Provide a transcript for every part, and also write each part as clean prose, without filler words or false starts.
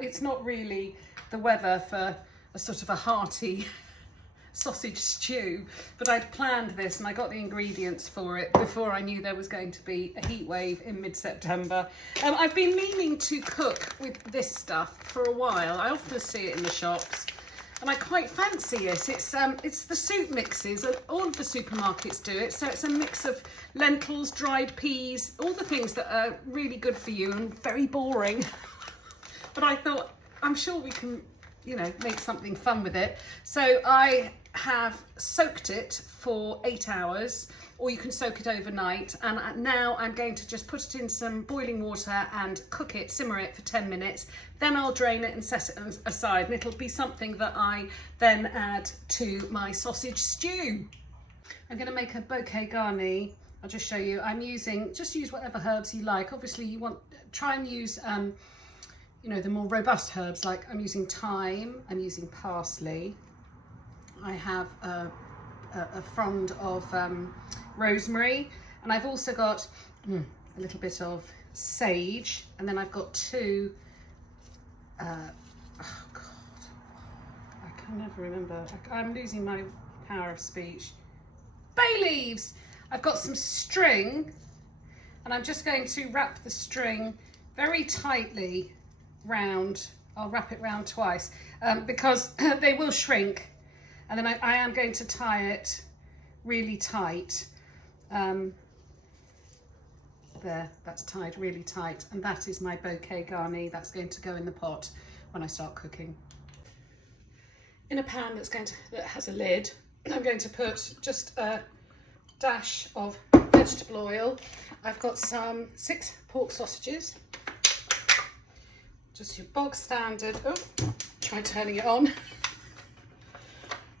It's not really the weather for a sort of a hearty sausage stew, but I'd planned this and I got the ingredients for it before I knew there was going to be a heat wave in mid-September. I've been meaning to cook with this stuff for a while. I often see it in the shops and I quite fancy it. It's the soup mixes. All of the supermarkets do it. So it's a mix of lentils, dried peas, all the things that are really good for you and very boring. But I thought, I'm sure we can, you know, make something fun with it. So I have soaked it for 8 hours, or you can soak it overnight. And now I'm going to just put it in some boiling water and cook it, simmer it for 10 minutes. Then I'll drain it and set it aside, and it'll be something that I then add to my sausage stew. I'm going to make a bouquet garni. I'll just show you. Just use whatever herbs you like. Obviously you try and use you know, the more robust herbs, like I'm using thyme, I'm using parsley. I have a frond of rosemary, and I've also got a little bit of sage, and then I've got two, oh God, I can never remember. I'm losing my power of speech. Bay leaves! I've got some string, and I'm just going to wrap the string very tightly round. I'll wrap it round twice because they will shrink, and then I am going to tie it really tight. There, that's tied really tight, and that is my bouquet garni. That's going to go in the pot when I start cooking. In a pan that has a lid, I'm going to put just a dash of vegetable oil. I've got some 6 pork sausages. Just your bog standard. Oh, try turning it on.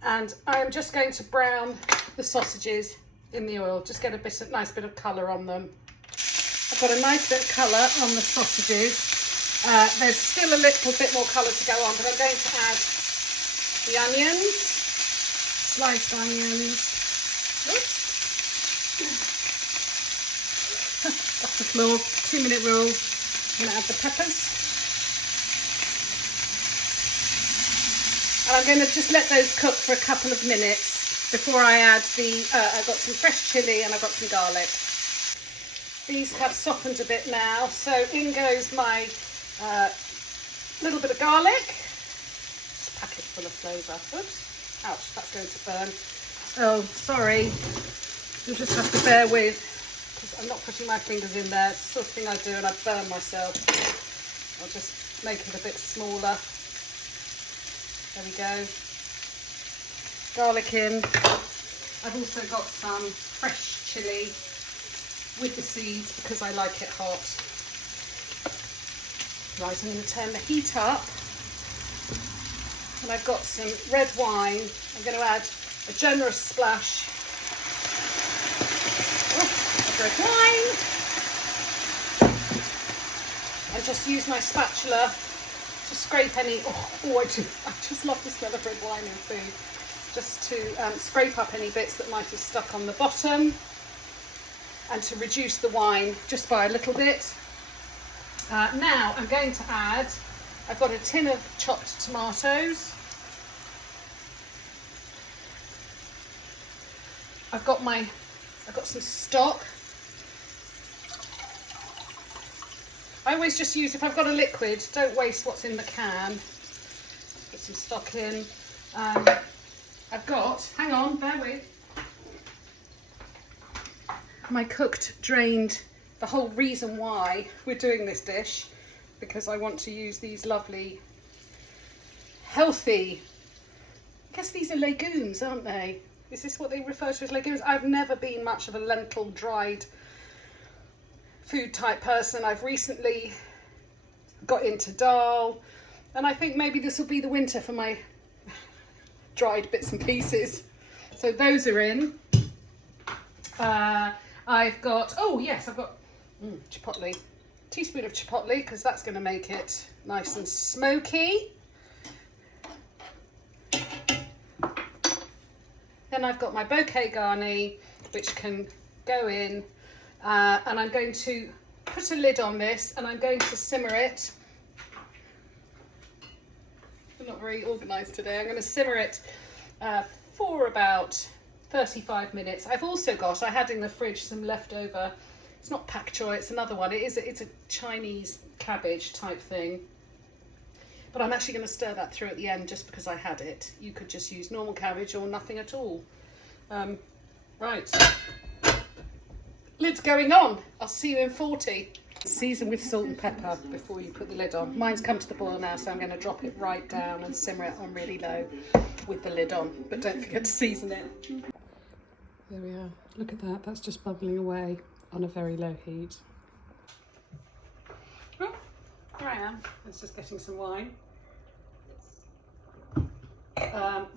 And I'm just going to brown the sausages in the oil. Just get a nice bit of colour on them. I've got a nice bit of colour on the sausages. There's still a little bit more colour to go on, but I'm going to add the onions, sliced onions. Oops. Off the floor. 2-minute rule. I'm going to add the peppers. And I'm going to just let those cook for a couple of minutes before I add I've got some fresh chilli and I've got some garlic. These have softened a bit now, so in goes my little bit of garlic. Just pack it full of flavour. Oops, ouch, that's going to burn. Oh, sorry. You'll just have to bear with, because I'm not putting my fingers in there. It's the sort of thing I do and I burn myself. I'll just make it a bit smaller. There we go. Garlic in. I've also got some fresh chilli with the seeds because I like it hot. Right, I'm going to turn the heat up. And I've got some red wine. I'm going to add a generous splash of red wine. And just use my spatula to scrape any, I just love the smell of red wine in food, just to scrape up any bits that might have stuck on the bottom, and to reduce the wine just by a little bit. Now I'm going to add, I've got a tin of chopped tomatoes, I've got some stock. I always just use, if I've got a liquid, don't waste what's in the can. Put some stock in. I've got, hang on, bear with. My cooked, drained, the whole reason why we're doing this dish, because I want to use these lovely, healthy, I guess these are legumes, aren't they? Is this what they refer to as legumes? I've never been much of a lentil dried food type person. I've recently got into dal, and I think maybe this will be the winter for my dried bits and pieces. So those are in. I've got, oh yes, I've got chipotle, teaspoon of chipotle, because that's going to make it nice and smoky. Then I've got my bouquet garni, which can go in. And I'm going to put a lid on this, and I'm going to simmer it I'm not very organised today. I'm going to simmer it for about 35 minutes. I've also got, I had in the fridge some leftover, it's not pak choy, it's another one. It's a Chinese cabbage type thing. But I'm actually going to stir that through at the end just because I had it. You could just use normal cabbage or nothing at all. Right. Lid's going on. I'll see you in 40. Season with salt and pepper before you put the lid on. Mine's come to the boil now, so I'm going to drop it right down and simmer it on really low with the lid on. But don't forget to season it. There we are. Look at that. That's just bubbling away on a very low heat. Oh, here I am. It's just getting some wine.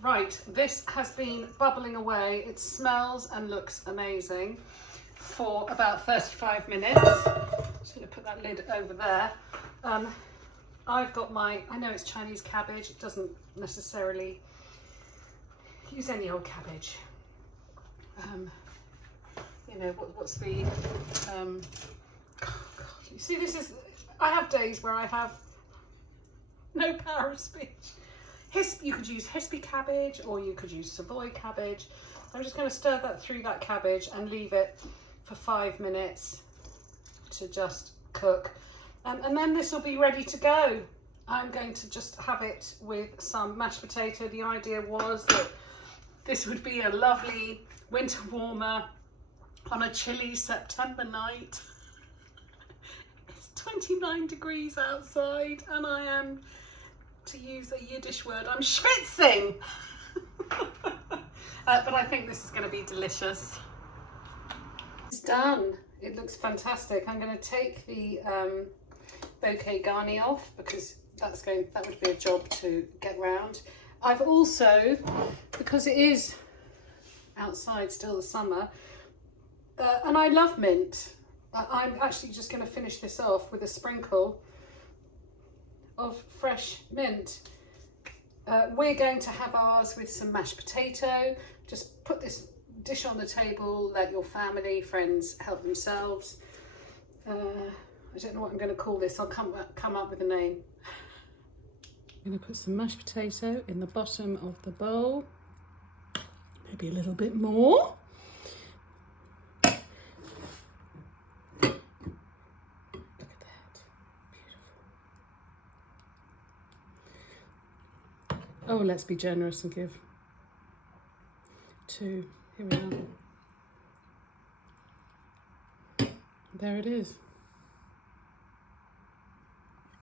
Right, this has been bubbling away. It smells and looks amazing for about 35 minutes. Just going to put that lid over there. I've got my, I know it's Chinese cabbage. It doesn't necessarily use any old cabbage. You know, what's the, oh God, you see, this is, I have days where I have no power of speech. You could use Hispy cabbage or you could use Savoy cabbage. I'm just going to stir that through that cabbage and leave it for 5 minutes to just cook. And then this will be ready to go. I'm going to just have it with some mashed potato. The idea was that this would be a lovely winter warmer on a chilly September night. It's 29 degrees outside and I am, to use a Yiddish word, I'm schwitzing. But I think this is going to be delicious. It's done. It looks fantastic. I'm going to take the bouquet garni off because that would be a job to get round. I've also, because it is outside still the summer, and I love mint, I'm actually just going to finish this off with a sprinkle of fresh mint. We're going to have ours with some mashed potato. Just put this dish on the table, let your family, friends help themselves. I don't know what I'm going to call this. I'll come up with a name. I'm going to put some mashed potato in the bottom of the bowl. Maybe a little bit more. Oh, let's be generous and give 2. Here we are. There it is.